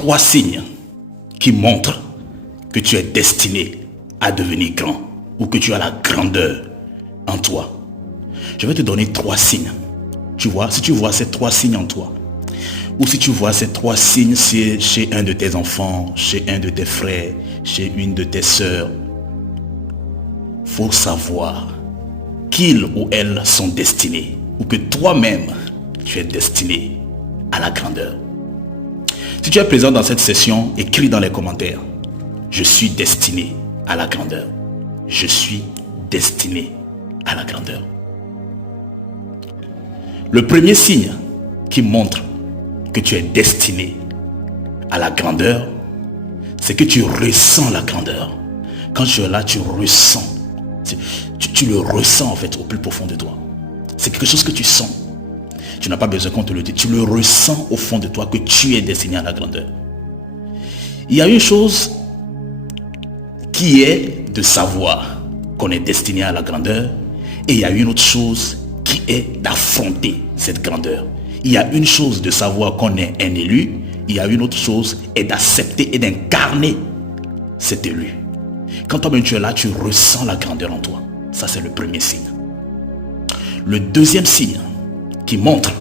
3 signes qui montrent que tu es destiné à devenir grand ou que tu as la grandeur en toi. Je vais te donner 3 signes. Tu vois, si tu vois ces 3 signes en toi, ou si tu vois ces 3 signes chez un de tes enfants, chez un de tes frères, chez une de tes sœurs, faut savoir qu'ils ou elles sont destinés, ou que toi-même, tu es destiné à la grandeur. Si tu es présent dans cette session, écris dans les commentaires: je suis destiné à la grandeur. Je suis destiné à la grandeur. Le premier signe qui montre que tu es destiné à la grandeur, c'est que tu ressens la grandeur. Quand tu es là, tu ressens. Tu le ressens en fait au plus profond de toi. C'est quelque chose que tu sens. Tu n'as pas besoin qu'on te le dise. Tu le ressens au fond de toi que tu es destiné à la grandeur. Il y a une chose qui est de savoir qu'on est destiné à la grandeur, et il y a une autre chose qui est d'affronter cette grandeur. Il y a une chose de savoir qu'on est un élu, il y a une autre chose est d'accepter et d'incarner cet élu. Quand toi-même tu es là, tu ressens la grandeur en toi. Ça, c'est le premier signe. Le deuxième signe qui montre